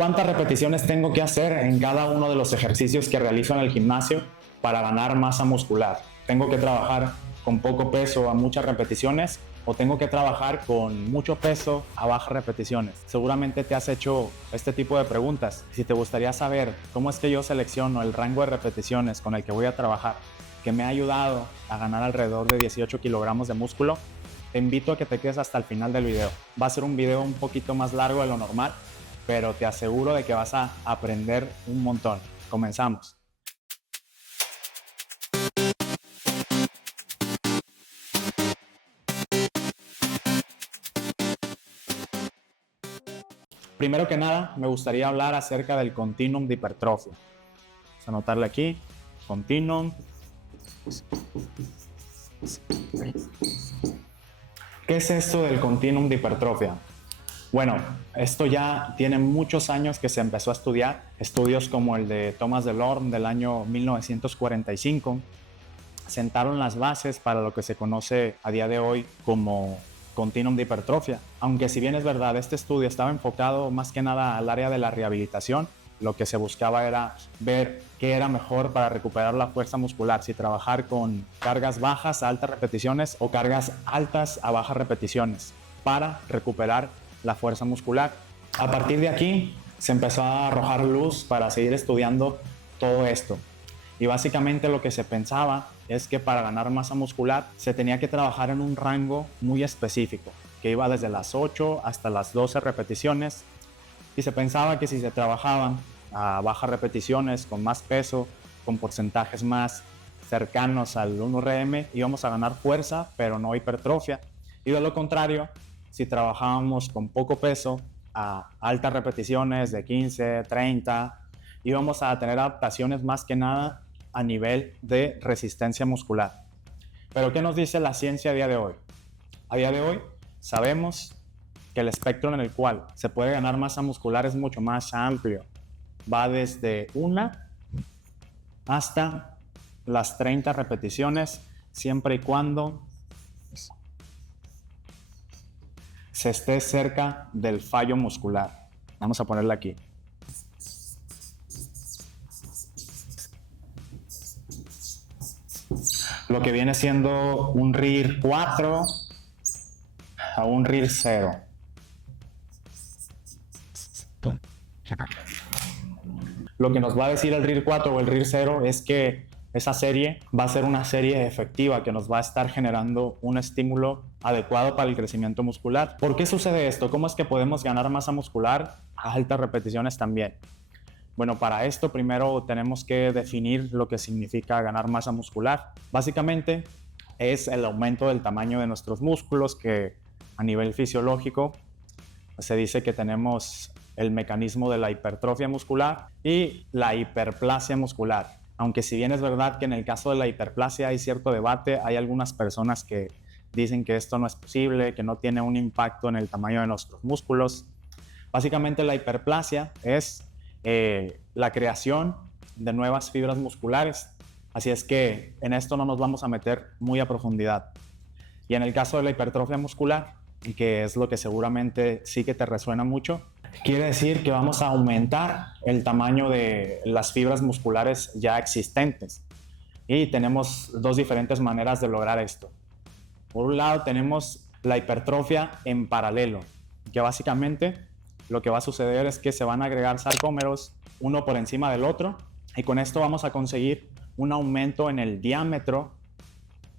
¿Cuántas repeticiones tengo que hacer en cada uno de los ejercicios que realizo en el gimnasio para ganar masa muscular? ¿Tengo que trabajar con poco peso a muchas repeticiones o tengo que trabajar con mucho peso a bajas repeticiones? Seguramente te has hecho este tipo de preguntas. Si te gustaría saber cómo es que yo selecciono el rango de repeticiones con el que voy a trabajar, que me ha ayudado a ganar alrededor de 18 kilogramos de músculo, te invito a que te quedes hasta el final del video. Va a ser un video un poquito más largo de lo normal, pero te aseguro de que vas a aprender un montón. Comenzamos. Primero que nada, me gustaría hablar acerca del continuum de hipertrofia. Vamos a anotarle aquí, continuum. ¿Qué es esto del continuum de hipertrofia? Bueno, esto ya tiene muchos años que se empezó a estudiar. Estudios como el de Thomas Delorme del año 1945 sentaron las bases para lo que se conoce a día de hoy como continuum de hipertrofia. Aunque si bien es verdad, este estudio estaba enfocado más que nada al área de la rehabilitación, lo que se buscaba era ver qué era mejor para recuperar la fuerza muscular, si trabajar con cargas bajas a altas repeticiones o cargas altas a bajas repeticiones para recuperar la fuerza muscular. A partir de aquí se empezó a arrojar luz para seguir estudiando todo esto. Y básicamente lo que se pensaba es que para ganar masa muscular se tenía que trabajar en un rango muy específico, que iba desde las 8 hasta las 12 repeticiones. Y se pensaba que si se trabajaban a bajas repeticiones, con más peso, con porcentajes más cercanos al 1RM, íbamos a ganar fuerza, pero no hipertrofia. Y de lo contrario, si trabajábamos con poco peso a altas repeticiones de 15, 30, íbamos a tener adaptaciones más que nada a nivel de resistencia muscular. Pero ¿qué nos dice la ciencia a día de hoy? A día de hoy sabemos que el espectro en el cual se puede ganar masa muscular es mucho más amplio. Va desde 1 hasta las 30 repeticiones, siempre y cuando se esté cerca del fallo muscular. Vamos a ponerla aquí. Lo que viene siendo un RIR 4 a un RIR 0. Lo que nos va a decir el RIR 4 o el RIR 0 es que esa serie va a ser una serie efectiva que nos va a estar generando un estímulo adecuado para el crecimiento muscular. ¿Por qué sucede esto? ¿Cómo es que podemos ganar masa muscular a altas repeticiones también? Bueno, para esto primero tenemos que definir lo que significa ganar masa muscular. Básicamente es el aumento del tamaño de nuestros músculos, que a nivel fisiológico se dice que tenemos el mecanismo de la hipertrofia muscular y la hiperplasia muscular. Aunque si bien es verdad que en el caso de la hiperplasia hay cierto debate, hay algunas personas que dicen que esto no es posible, que no tiene un impacto en el tamaño de nuestros músculos. Básicamente la hiperplasia es la creación de nuevas fibras musculares. Así es que en esto no nos vamos a meter muy a profundidad. Y en el caso de la hipertrofia muscular, que es lo que seguramente sí que te resuena mucho, quiere decir que vamos a aumentar el tamaño de las fibras musculares ya existentes. Y tenemos dos diferentes maneras de lograr esto. Por un lado tenemos la hipertrofia en paralelo, que básicamente lo que va a suceder es que se van a agregar sarcómeros uno por encima del otro y con esto vamos a conseguir un aumento en el diámetro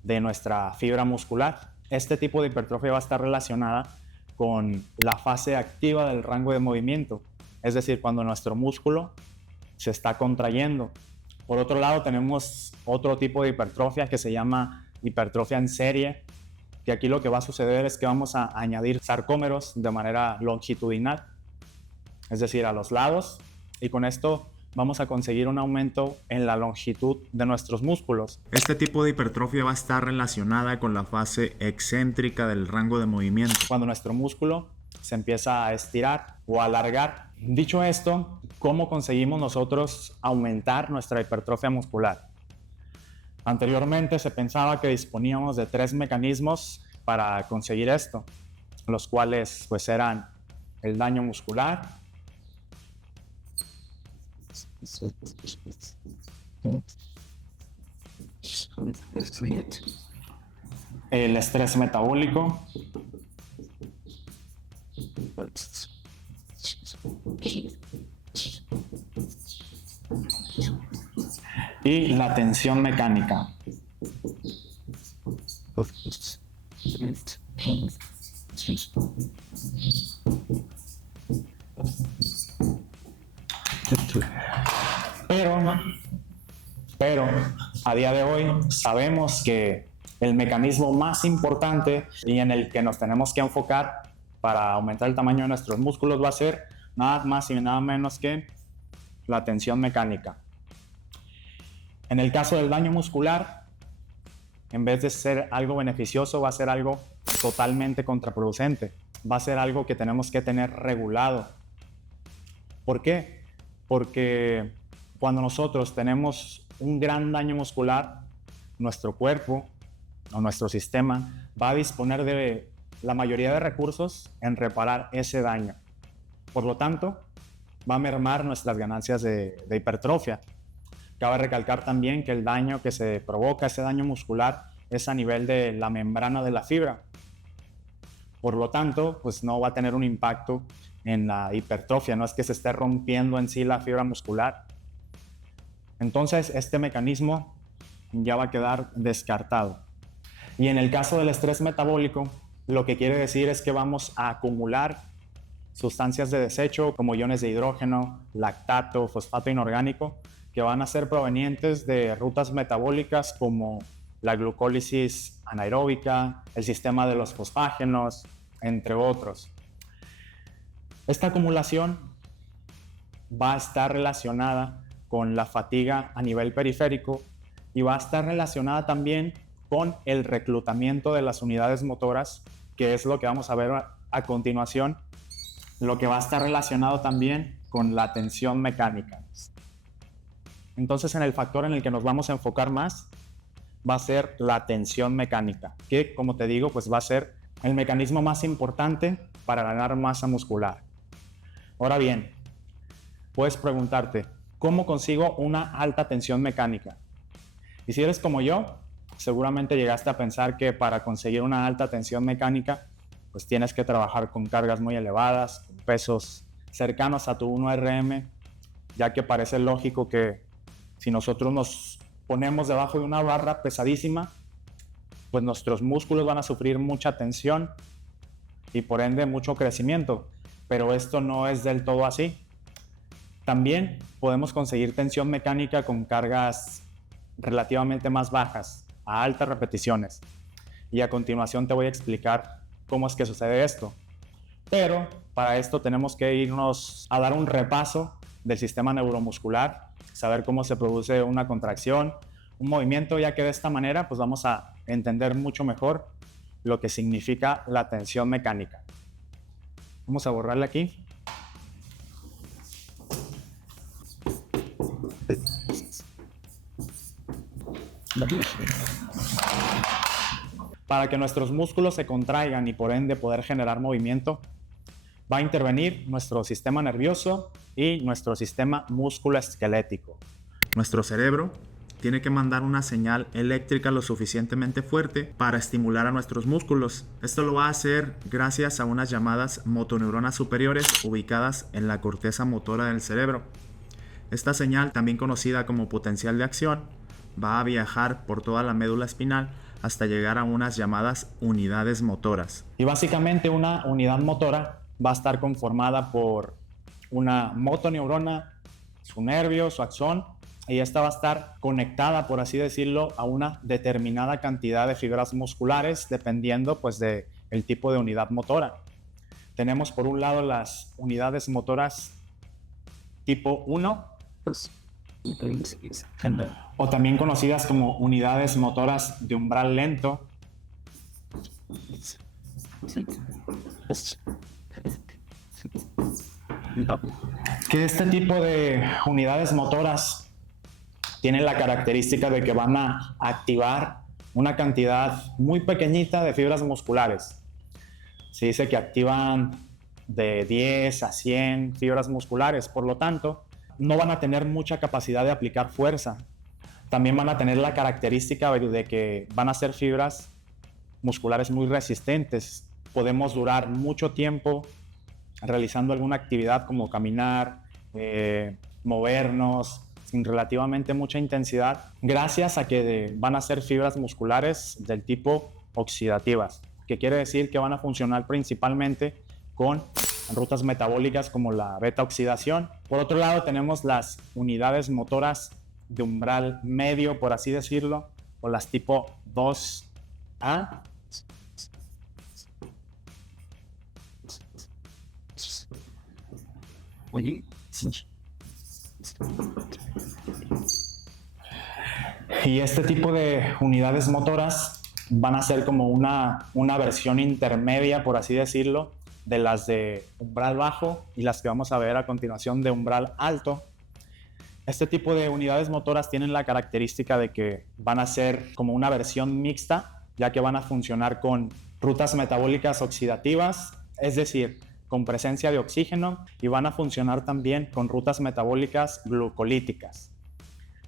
de nuestra fibra muscular. Este tipo de hipertrofia va a estar relacionada con la fase activa del rango de movimiento, es decir, cuando nuestro músculo se está contrayendo. Por otro lado, tenemos otro tipo de hipertrofia que se llama hipertrofia en serie, que aquí lo que va a suceder es que vamos a añadir sarcómeros de manera longitudinal, es decir, a los lados, y con esto vamos a conseguir un aumento en la longitud de nuestros músculos. Este tipo de hipertrofia va a estar relacionada con la fase excéntrica del rango de movimiento, cuando nuestro músculo se empieza a estirar o a alargar. Dicho esto, ¿cómo conseguimos nosotros aumentar nuestra hipertrofia muscular? Anteriormente se pensaba que disponíamos de 3 mecanismos para conseguir esto, los cuales pues eran el daño muscular, El estrés metabólico y la tensión mecánica. Pero a día de hoy sabemos que el mecanismo más importante y en el que nos tenemos que enfocar para aumentar el tamaño de nuestros músculos va a ser nada más y nada menos que la tensión mecánica. En el caso del daño muscular, en vez de ser algo beneficioso, va a ser algo totalmente contraproducente. Va a ser algo que tenemos que tener regulado. ¿Por qué? Porque cuando nosotros tenemos un gran daño muscular, nuestro cuerpo o nuestro sistema va a disponer de la mayoría de recursos en reparar ese daño. Por lo tanto, va a mermar nuestras ganancias de hipertrofia. Cabe recalcar también que el daño que se provoca, ese daño muscular, es a nivel de la membrana de la fibra. Por lo tanto, pues no va a tener un impacto en la hipertrofia, no es que se esté rompiendo en sí la fibra muscular. Entonces, este mecanismo ya va a quedar descartado. Y en el caso del estrés metabólico, lo que quiere decir es que vamos a acumular sustancias de desecho como iones de hidrógeno, lactato, fosfato inorgánico, que van a ser provenientes de rutas metabólicas como la glucólisis anaeróbica, el sistema de los fosfágenos, entre otros. Esta acumulación va a estar relacionada con la fatiga a nivel periférico y va a estar relacionada también con el reclutamiento de las unidades motoras, que es lo que vamos a ver a continuación, lo que va a estar relacionado también con la tensión mecánica. Entonces, en el factor en el que nos vamos a enfocar más va a ser la tensión mecánica, que, como te digo, pues va a ser el mecanismo más importante para ganar masa muscular. Ahora bien, puedes preguntarte, ¿cómo consigo una alta tensión mecánica? Y si eres como yo, seguramente llegaste a pensar que para conseguir una alta tensión mecánica, pues tienes que trabajar con cargas muy elevadas, con pesos cercanos a tu 1RM, ya que parece lógico que si nosotros nos ponemos debajo de una barra pesadísima, pues nuestros músculos van a sufrir mucha tensión y por ende mucho crecimiento. Pero esto no es del todo así. También podemos conseguir tensión mecánica con cargas relativamente más bajas, a altas repeticiones. Y a continuación te voy a explicar cómo es que sucede esto. Pero para esto tenemos que irnos a dar un repaso del sistema neuromuscular, saber cómo se produce una contracción, un movimiento, ya que de esta manera pues vamos a entender mucho mejor lo que significa la tensión mecánica. Vamos a borrarle aquí. Para que nuestros músculos se contraigan y por ende poder generar movimiento, va a intervenir nuestro sistema nervioso y nuestro sistema músculo-esquelético. Nuestro cerebro tiene que mandar una señal eléctrica lo suficientemente fuerte para estimular a nuestros músculos. Esto lo va a hacer gracias a unas llamadas motoneuronas superiores ubicadas en la corteza motora del cerebro. Esta señal, también conocida como potencial de acción, va a viajar por toda la médula espinal hasta llegar a unas llamadas unidades motoras. Y básicamente una unidad motora va a estar conformada por una motoneurona, su nervio, su axón, y esta va a estar conectada, por así decirlo, a una determinada cantidad de fibras musculares, dependiendo pues del tipo de unidad motora. Tenemos por un lado las unidades motoras tipo 1, o también conocidas como unidades motoras de umbral lento, que este tipo de unidades motoras tienen la característica de que van a activar una cantidad muy pequeñita de fibras musculares. Se dice que activan de 10 a 100 fibras musculares, por lo tanto, no van a tener mucha capacidad de aplicar fuerza. También van a tener la característica de que van a ser fibras musculares muy resistentes. Podemos durar mucho tiempo realizando alguna actividad como caminar, movernos sin relativamente mucha intensidad, gracias a que van a ser fibras musculares del tipo oxidativas, que quiere decir que van a funcionar principalmente con rutas metabólicas como la beta oxidación. Por otro lado, tenemos las unidades motoras de umbral medio, por así decirlo, o las tipo 2A. Y este tipo de unidades motoras van a ser como una versión intermedia, por así decirlo, de las de umbral bajo y las que vamos a ver a continuación de umbral alto. Este tipo de unidades motoras tienen la característica de que van a ser como una versión mixta, ya que van a funcionar con rutas metabólicas oxidativas, es decir, con presencia de oxígeno, y van a funcionar también con rutas metabólicas glucolíticas,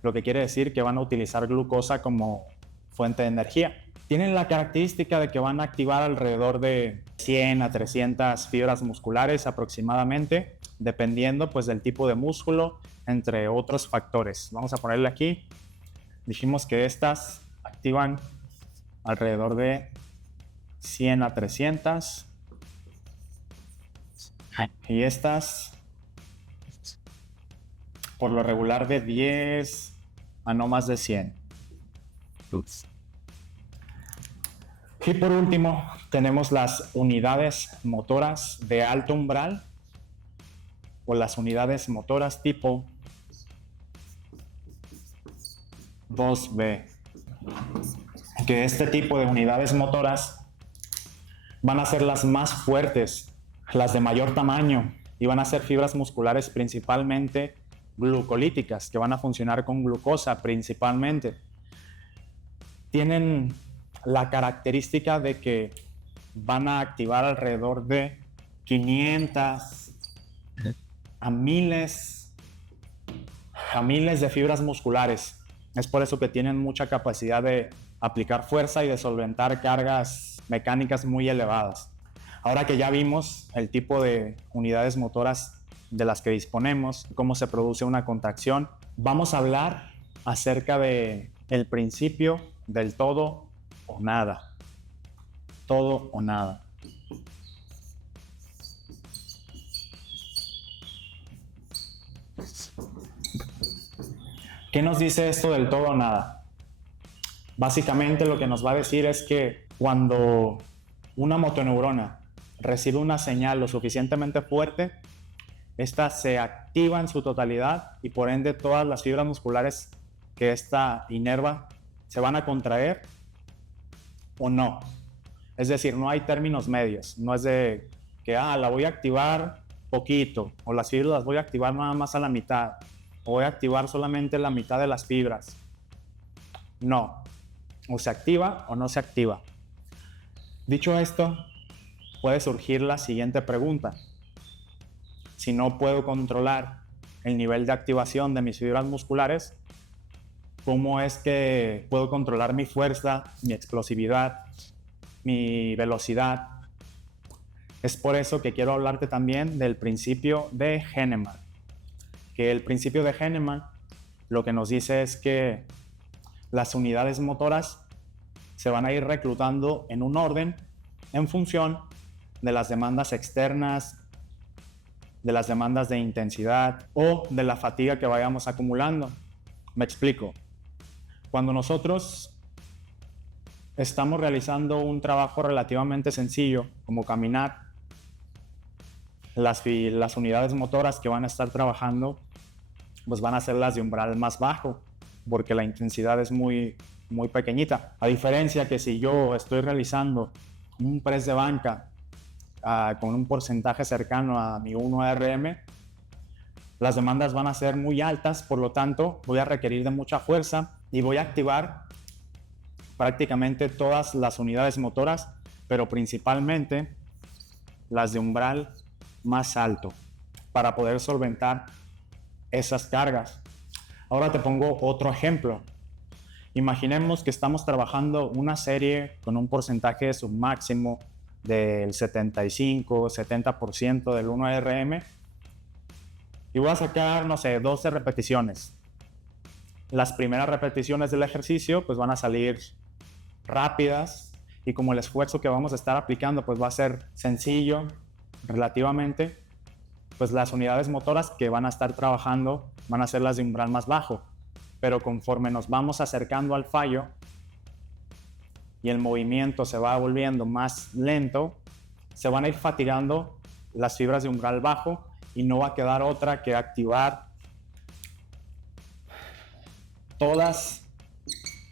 lo que quiere decir que van a utilizar glucosa como fuente de energía. Tienen la característica de que van a activar alrededor de 100 a 300 fibras musculares aproximadamente, dependiendo pues del tipo de músculo, entre otros factores. Vamos a ponerle aquí. Dijimos que estas activan alrededor de 100 a 300 y estas por lo regular de 10 a no más de 100. Y por último tenemos las unidades motoras de alto umbral o las unidades motoras tipo 2B, que este tipo de unidades motoras van a ser las más fuertes, las de mayor tamaño, y van a ser fibras musculares principalmente glucolíticas, que van a funcionar con glucosa principalmente. Tienen la característica de que van a activar alrededor de 500 a miles de fibras musculares. Es por eso que tienen mucha capacidad de aplicar fuerza y de solventar cargas mecánicas muy elevadas. Ahora que ya vimos el tipo de unidades motoras de las que disponemos, cómo se produce una contracción, vamos a hablar acerca de el principio del todo o nada. Todo o nada. ¿Qué nos dice esto del todo o nada? Básicamente lo que nos va a decir es que cuando una motoneurona recibe una señal lo suficientemente fuerte, esta se activa en su totalidad y por ende todas las fibras musculares que esta inerva se van a contraer o no. Es decir, no hay términos medios. No es de que la voy a activar poquito o las fibras las voy a activar nada más a la mitad o voy a activar solamente la mitad de las fibras. No. O se activa o no se activa. Dicho esto, puede surgir la siguiente pregunta. Si no puedo controlar el nivel de activación de mis fibras musculares, ¿cómo es que puedo controlar mi fuerza, mi explosividad, mi velocidad? Es por eso que quiero hablarte también del principio de Henneman. Que el principio de Henneman lo que nos dice es que las unidades motoras se van a ir reclutando en un orden en función de las demandas externas, de las demandas de intensidad o de la fatiga que vayamos acumulando. Me explico. Cuando nosotros estamos realizando un trabajo relativamente sencillo, como caminar, las unidades motoras que van a estar trabajando pues van a ser las de umbral más bajo, porque la intensidad es muy pequeñita. A diferencia que si yo estoy realizando un press de banca con un porcentaje cercano a mi 1RM, las demandas van a ser muy altas, por lo tanto voy a requerir de mucha fuerza y voy a activar prácticamente todas las unidades motoras, pero principalmente las de umbral más alto, para poder solventar esas cargas. Ahora te pongo otro ejemplo. Imaginemos que estamos trabajando una serie con un porcentaje de submáximo del 75-70% del 1RM y voy a sacar, no sé, 12 repeticiones. Las primeras repeticiones del ejercicio pues van a salir rápidas y como el esfuerzo que vamos a estar aplicando pues va a ser sencillo relativamente, pues las unidades motoras que van a estar trabajando van a ser las de umbral más bajo. Pero conforme nos vamos acercando al fallo y el movimiento se va volviendo más lento, se van a ir fatigando las fibras de umbral bajo y no va a quedar otra que activar todas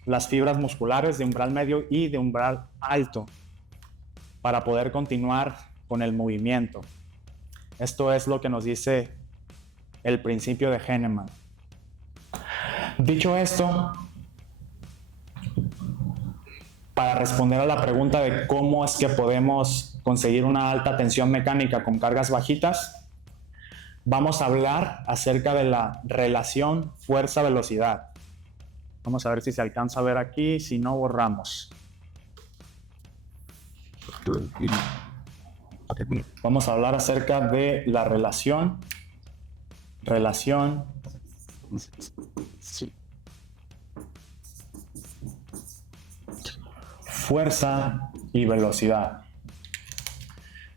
las fibras musculares de umbral medio y de umbral alto para poder continuar con el movimiento. Esto es lo que nos dice el principio de Henneman. Dicho esto, para responder a la pregunta de cómo es que podemos conseguir una alta tensión mecánica con cargas bajitas, vamos a hablar acerca de la relación fuerza-velocidad. Vamos a ver si se alcanza a ver aquí, si no borramos. Vamos a hablar acerca de la relación fuerza y velocidad.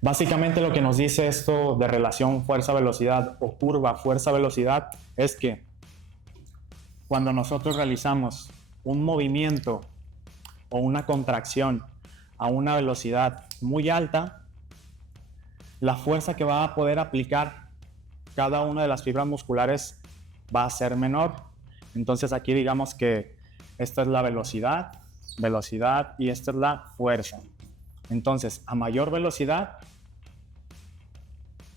Básicamente lo que nos dice esto de relación fuerza-velocidad o curva fuerza-velocidad es que cuando nosotros realizamos un movimiento o una contracción a una velocidad muy alta, la fuerza que va a poder aplicar cada una de las fibras musculares va a ser menor. Entonces aquí digamos que esta es la velocidad y esta es la fuerza. Entonces a mayor velocidad,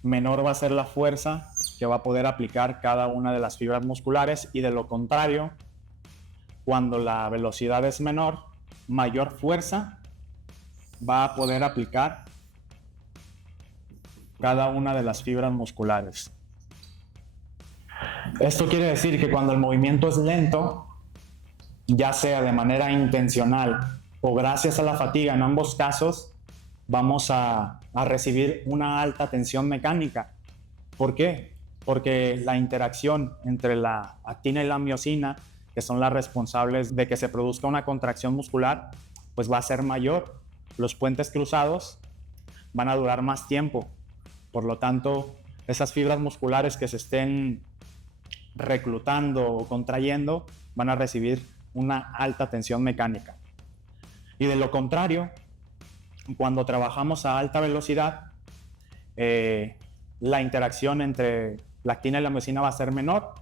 menor va a ser la fuerza que va a poder aplicar cada una de las fibras musculares y de lo contrario, cuando la velocidad es menor, mayor fuerza va a poder aplicar cada una de las fibras musculares. Esto quiere decir que cuando el movimiento es lento, ya sea de manera intencional o gracias a la fatiga, en ambos casos vamos a recibir una alta tensión mecánica. ¿Por qué? Porque la interacción entre la actina y la miosina, que son las responsables de que se produzca una contracción muscular, pues va a ser mayor. Los puentes cruzados van a durar más tiempo. Por lo tanto, esas fibras musculares que se estén reclutando o contrayendo van a recibir una alta tensión mecánica. Y de lo contrario, cuando trabajamos a alta velocidad, la interacción entre la actina y la miosina va a ser menor.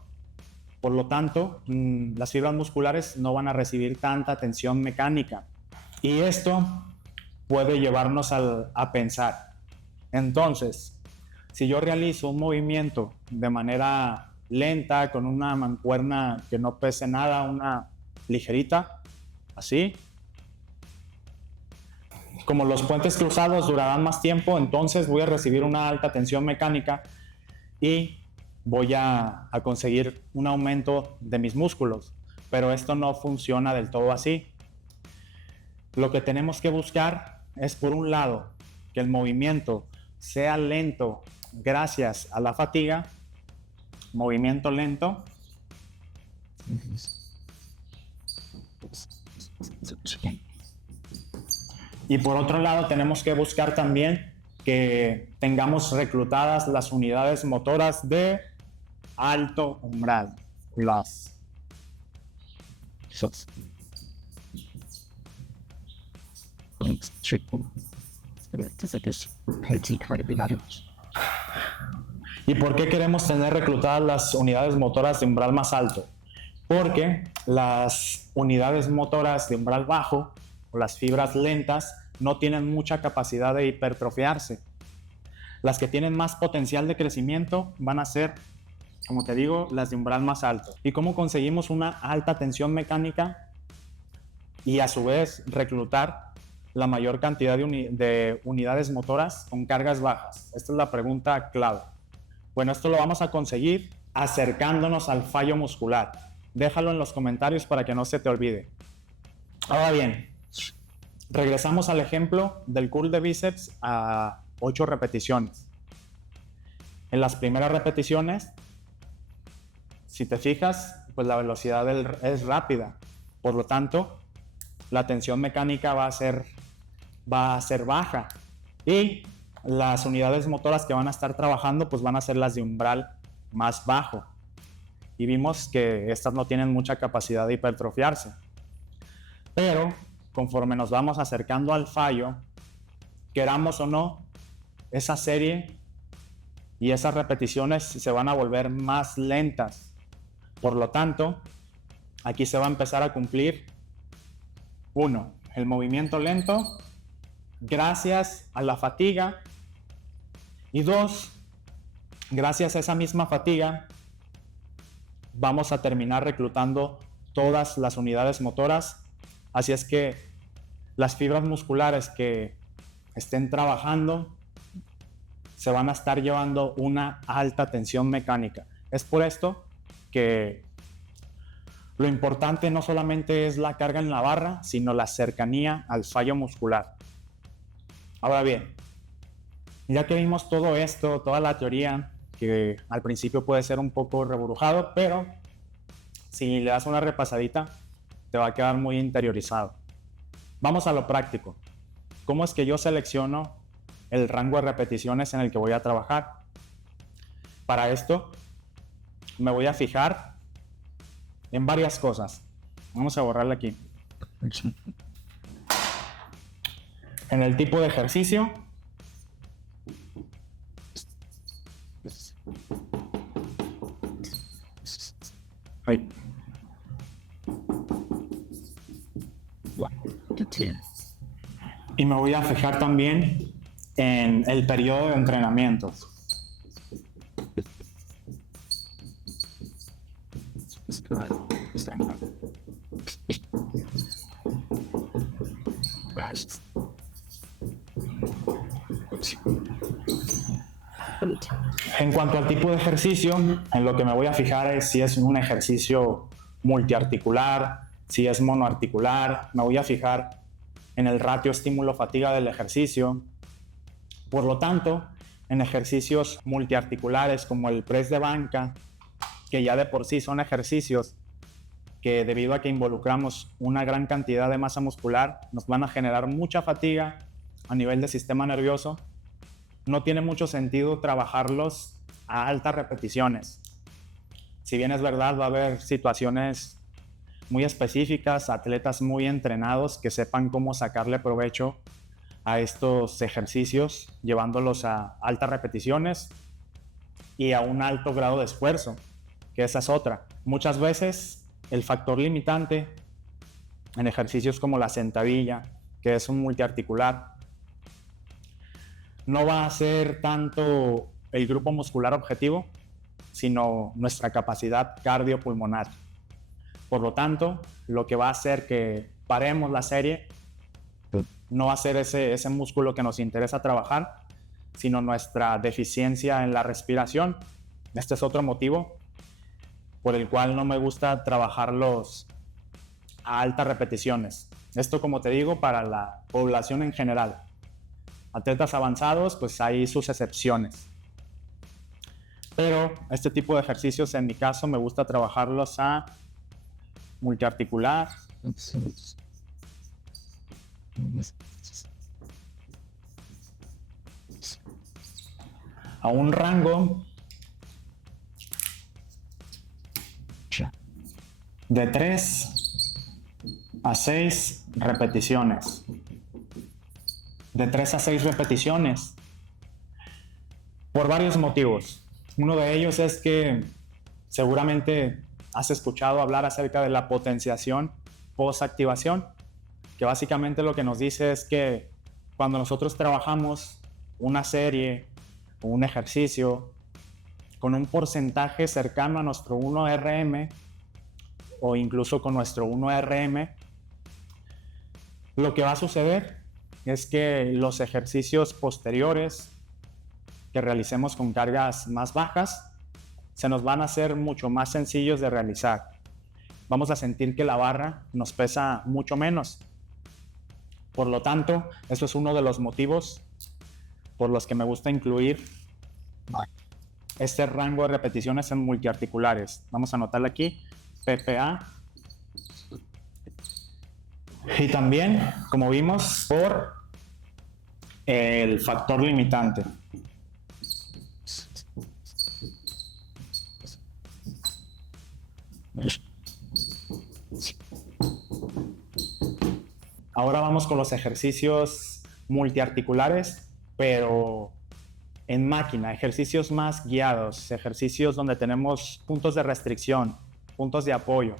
Por lo tanto, las fibras musculares no van a recibir tanta tensión mecánica. Y esto puede llevarnos a pensar. Entonces, si yo realizo un movimiento de manera lenta, con una mancuerna que no pese nada, una ligerita, así, como los puentes cruzados durarán más tiempo, entonces voy a recibir una alta tensión mecánica y voy a conseguir un aumento de mis músculos. Pero esto no funciona del todo así. Lo que tenemos que buscar es, por un lado, que el movimiento sea lento gracias a la fatiga, movimiento lento, y por otro lado tenemos que buscar también que tengamos reclutadas las unidades motoras de alto umbral, las ¿Y por qué queremos tener reclutadas las unidades motoras de umbral más alto? Porque las unidades motoras de umbral bajo o las fibras lentas no tienen mucha capacidad de hipertrofiarse. Las que tienen más potencial de crecimiento van a ser, como te digo, las de umbral más alto. ¿Y cómo conseguimos una alta tensión mecánica y a su vez reclutar la mayor cantidad de unidades motoras con cargas bajas? Esta es la pregunta clave. Bueno, esto lo vamos a conseguir acercándonos al fallo muscular. Déjalo en los comentarios para que no se te olvide. Ahora bien, regresamos al ejemplo del curl de bíceps a 8 repeticiones. En las primeras repeticiones, si te fijas, pues la velocidad es rápida. Por lo tanto, la tensión mecánica va a ser baja. Y las unidades motoras que van a estar trabajando, pues van a ser las de umbral más bajo. Y vimos que estas no tienen mucha capacidad de hipertrofiarse. Pero conforme nos vamos acercando al fallo, queramos o no, esa serie y esas repeticiones se van a volver más lentas. Por lo tanto, aquí se va a empezar a cumplir 1. El movimiento lento gracias a la fatiga, y 2, gracias a esa misma fatiga vamos a terminar reclutando todas las unidades motoras. Así es que las fibras musculares que estén trabajando se van a estar llevando una alta tensión mecánica. Es por esto que lo importante no solamente es la carga en la barra, sino la cercanía al fallo muscular. Ahora bien, ya que vimos todo esto, toda la teoría, que al principio puede ser un poco reburujado, pero si le das una repasadita, te va a quedar muy interiorizado. Vamos a lo práctico. ¿Cómo es que yo selecciono el rango de repeticiones en el que voy a trabajar? Para esto, me voy a fijar en varias cosas. Vamos a borrarle aquí. En el tipo de ejercicio. Ahí. Y me voy a fijar también en el periodo de entrenamiento. En cuanto al tipo de ejercicio, en lo que me voy a fijar es si es un ejercicio multiarticular, si es monoarticular. Me voy a fijar en el ratio estímulo-fatiga del ejercicio. Por lo tanto, en ejercicios multiarticulares como el press de banca, que ya de por sí son ejercicios que debido a que involucramos una gran cantidad de masa muscular, nos van a generar mucha fatiga a nivel del sistema nervioso, no tiene mucho sentido trabajarlos a altas repeticiones. Si bien es verdad, va a haber situaciones muy específicas, atletas muy entrenados que sepan cómo sacarle provecho a estos ejercicios, llevándolos a altas repeticiones y a un alto grado de esfuerzo, que esa es otra. Muchas veces el factor limitante en ejercicios como la sentadilla, que es un multiarticular, no va a ser tanto el grupo muscular objetivo, sino nuestra capacidad cardiopulmonar. Por lo tanto, lo que va a hacer que paremos la serie no va a ser ese músculo que nos interesa trabajar, sino nuestra deficiencia en la respiración. Este es otro motivo por el cual no me gusta trabajarlos a altas repeticiones. Esto, como te digo, para la población en general. Atletas avanzados, pues hay sus excepciones. Pero este tipo de ejercicios, en mi caso, me gusta trabajarlos a multiarticular, a un rango de 3 a 6 repeticiones. De 3 a 6 repeticiones. Por varios motivos. Uno de ellos es que seguramente has escuchado hablar acerca de la potenciación post-activación, que básicamente lo que nos dice es que cuando nosotros trabajamos una serie o un ejercicio con un porcentaje cercano a nuestro 1RM o incluso con nuestro 1RM, lo que va a suceder es que los ejercicios posteriores que realicemos con cargas más bajas se nos van a hacer mucho más sencillos de realizar. Vamos a sentir que la barra nos pesa mucho menos. Por lo tanto, eso es uno de los motivos por los que me gusta incluir este rango de repeticiones en multiarticulares. Vamos a anotarle aquí, PPA. Y también, como vimos, por el factor limitante. Ahora vamos con los ejercicios multiarticulares, pero en máquina, ejercicios más guiados, ejercicios donde tenemos puntos de restricción, puntos de apoyo,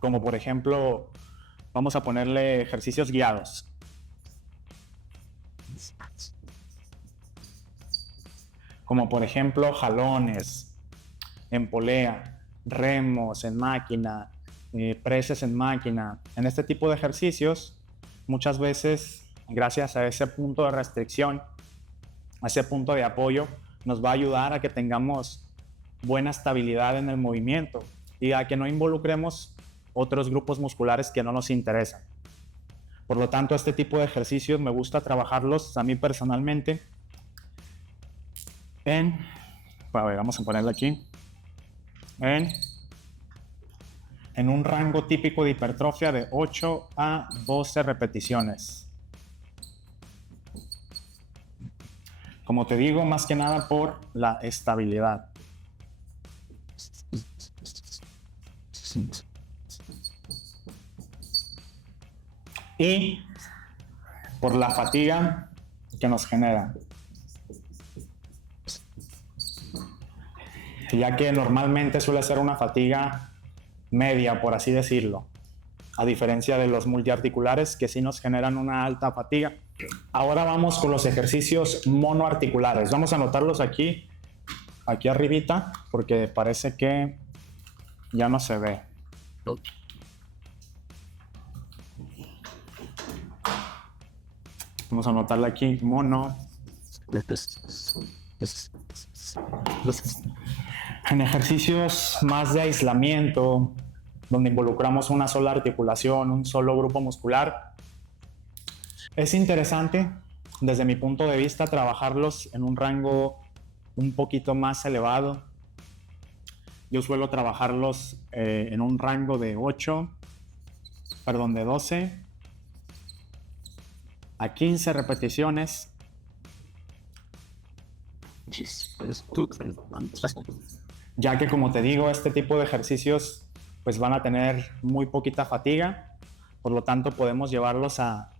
como por ejemplo, vamos a ponerle ejercicios guiados. Como por ejemplo, jalones, en polea, remos en máquina, preses en máquina. En este tipo de ejercicios, muchas veces, gracias a ese punto de restricción, a ese punto de apoyo, nos va a ayudar a que tengamos buena estabilidad en el movimiento y a que no involucremos otros grupos musculares que no nos interesan. Por lo tanto, este tipo de ejercicios me gusta trabajarlos a mí personalmente vamos a ponerlo aquí, en un rango típico de hipertrofia de 8 a 12 repeticiones. Como te digo, más que nada por la estabilidad. Y por la fatiga que nos genera. Ya que normalmente suele ser una fatiga media, por así decirlo, a diferencia de los multiarticulares que sí nos generan una alta fatiga. Ahora vamos con los ejercicios monoarticulares. Vamos a anotarlos aquí arribita, porque parece que ya no se ve. Vamos a anotarle aquí, mono. En ejercicios más de aislamiento, donde involucramos una sola articulación, un solo grupo muscular, es interesante, desde mi punto de vista, trabajarlos en un rango un poquito más elevado. Yo suelo trabajarlos en un rango de 12 a 15 repeticiones. Ya que, como te digo, este tipo de ejercicios pues van a tener muy poquita fatiga, por lo tanto podemos llevarlos a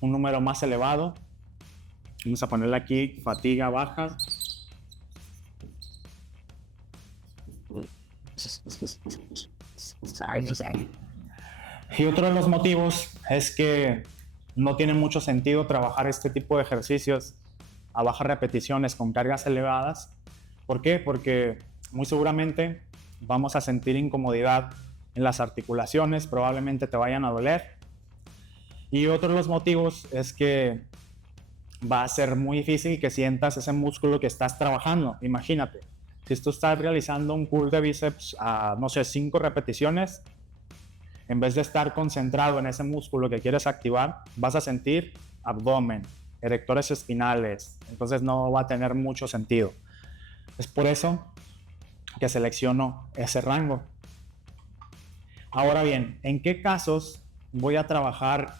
un número más elevado. Vamos a ponerle aquí fatiga baja. Y otro de los motivos es que no tiene mucho sentido trabajar este tipo de ejercicios a bajas repeticiones con cargas elevadas. ¿Por qué? Porque muy seguramente vamos a sentir incomodidad en las articulaciones, probablemente te vayan a doler. Y otro de los motivos es que va a ser muy difícil que sientas ese músculo que estás trabajando. Imagínate, si tú estás realizando un curl de bíceps a, 5 repeticiones, en vez de estar concentrado en ese músculo que quieres activar, vas a sentir abdomen, erectores espinales, entonces no va a tener mucho sentido. Es por eso que selecciono ese rango. Ahora bien, ¿en qué casos voy a trabajar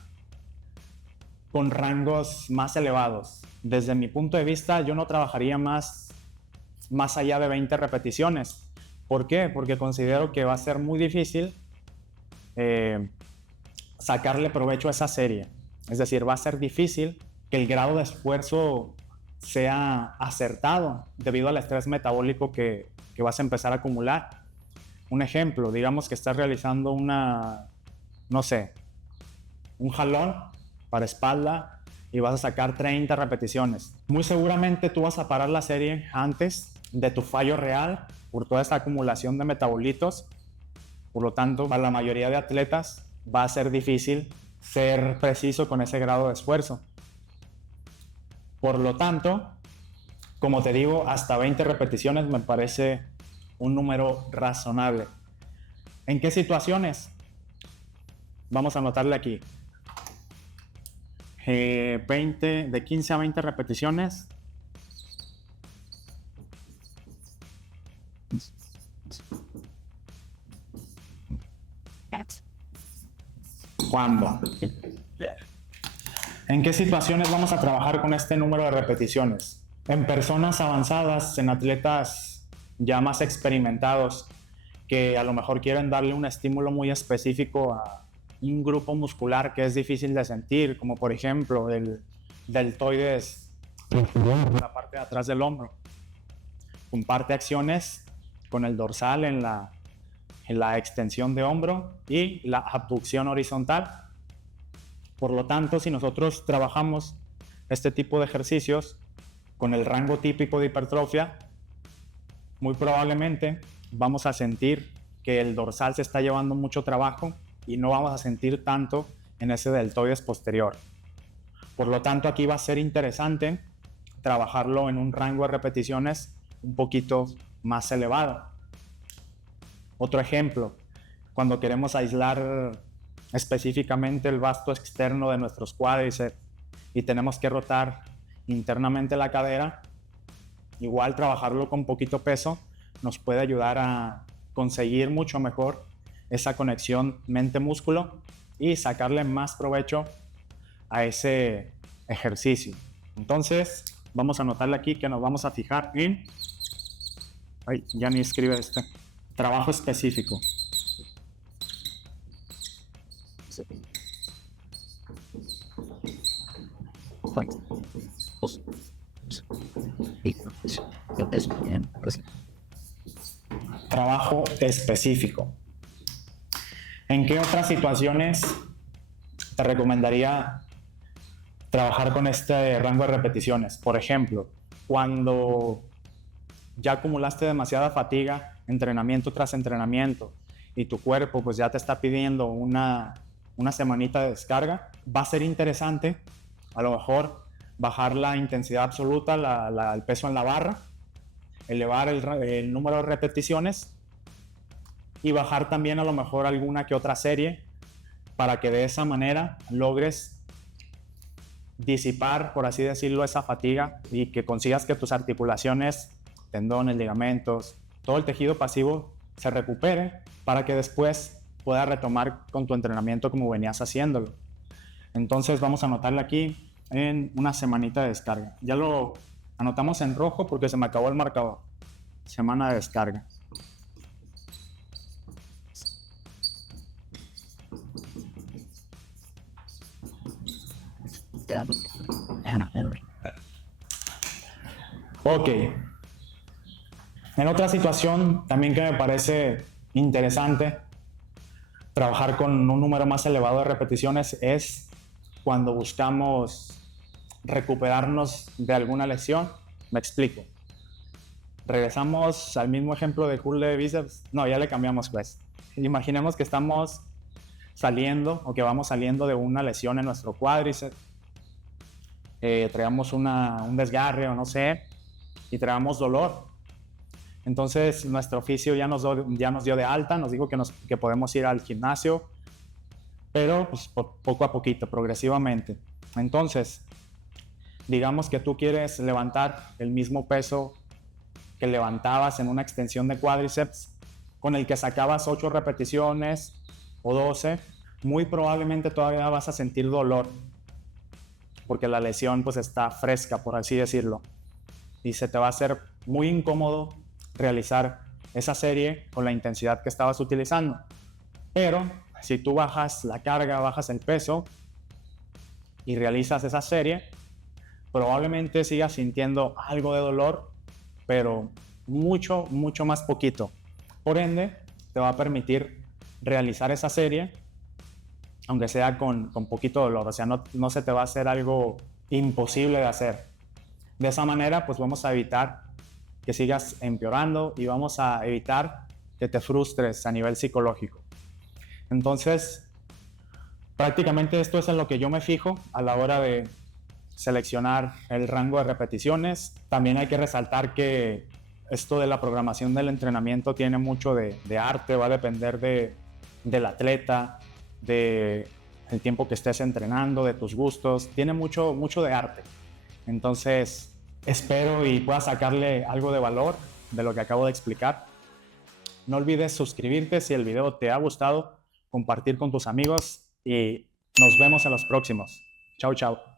con rangos más elevados? Desde mi punto de vista, yo no trabajaría más allá de 20 repeticiones. ¿Por qué? Porque considero que va a ser muy difícil sacarle provecho a esa serie. Es decir, va a ser difícil que el grado de esfuerzo sea acertado debido al estrés metabólico que vas a empezar a acumular. Un ejemplo, digamos que estás realizando un jalón para espalda y vas a sacar 30 repeticiones. Muy seguramente tú vas a parar la serie antes de tu fallo real por toda esta acumulación de metabolitos. Por lo tanto, para la mayoría de atletas va a ser difícil ser preciso con ese grado de esfuerzo. Por lo tanto, como te digo, hasta 20 repeticiones me parece un número razonable. ¿En qué situaciones? Vamos a anotarle aquí. 20, de 15 a 20 repeticiones. ¿Cuándo? ¿En qué situaciones vamos a trabajar con este número de repeticiones? En personas avanzadas, en atletas ya más experimentados, que a lo mejor quieren darle un estímulo muy específico a un grupo muscular que es difícil de sentir, como por ejemplo el deltoides, la parte de atrás del hombro. Comparte acciones con el dorsal en la extensión de hombro y la abducción horizontal. Por lo tanto, si nosotros trabajamos este tipo de ejercicios con el rango típico de hipertrofia, muy probablemente vamos a sentir que el dorsal se está llevando mucho trabajo y no vamos a sentir tanto en ese deltoides posterior. Por lo tanto, aquí va a ser interesante trabajarlo en un rango de repeticiones un poquito más elevado. Otro ejemplo, cuando queremos aislar específicamente el vasto externo de nuestros cuádriceps y tenemos que rotar internamente la cadera, igual trabajarlo con poquito peso nos puede ayudar a conseguir mucho mejor esa conexión mente-músculo y sacarle más provecho a ese ejercicio. Entonces, vamos a anotarle aquí que nos vamos a fijar en... Ay, ya ni escribe este. Trabajo específico. Trabajo específico. ¿En qué otras situaciones te recomendaría trabajar con este rango de repeticiones? Por ejemplo, cuando ya acumulaste demasiada fatiga, entrenamiento tras entrenamiento, y tu cuerpo pues ya te está pidiendo una semanita de descarga, va a ser interesante a lo mejor bajar la intensidad absoluta, el peso en la barra, elevar el número de repeticiones y bajar también a lo mejor alguna que otra serie para que de esa manera logres disipar, por así decirlo, esa fatiga y que consigas que tus articulaciones, tendones, ligamentos, todo el tejido pasivo se recupere para que después puedas retomar con tu entrenamiento como venías haciéndolo. Entonces vamos a anotarle aquí en una semanita de descarga. Ya lo anotamos en rojo porque se me acabó el marcador. Semana de descarga. Ok. En otra situación también que me parece interesante trabajar con un número más elevado de repeticiones es cuando buscamos recuperarnos de alguna lesión. Me explico. Regresamos al mismo ejemplo de curl de bíceps. No, ya le cambiamos pues. Imaginemos que estamos saliendo o que vamos saliendo de una lesión en nuestro cuádriceps. Traemos un desgarre o no sé, y traemos dolor. Entonces nuestro fisio ya nos dio de alta, nos dijo que podemos ir al gimnasio, pero pues, poco a poquito, progresivamente. Entonces, digamos que tú quieres levantar el mismo peso que levantabas en una extensión de cuádriceps, con el que sacabas 8 repeticiones o 12, muy probablemente todavía vas a sentir dolor, porque la lesión pues está fresca, por así decirlo, y se te va a hacer muy incómodo realizar esa serie con la intensidad que estabas utilizando. Pero si tú bajas la carga, bajas el peso y realizas esa serie, probablemente sigas sintiendo algo de dolor, pero mucho más poquito. Por ende, te va a permitir realizar esa serie, aunque sea con poquito dolor. O sea, no se te va a hacer algo imposible de hacer. De esa manera, pues vamos a evitar que sigas empeorando y vamos a evitar que te frustres a nivel psicológico. Entonces, prácticamente esto es en lo que yo me fijo a la hora de seleccionar el rango de repeticiones. También hay que resaltar que esto de la programación del entrenamiento tiene mucho de arte, va a depender del atleta, del tiempo que estés entrenando, de tus gustos, tiene mucho de arte. Entonces, espero y puedas sacarle algo de valor de lo que acabo de explicar. No olvides suscribirte si el video te ha gustado, compartir con tus amigos y nos vemos en los próximos. Chao, chao.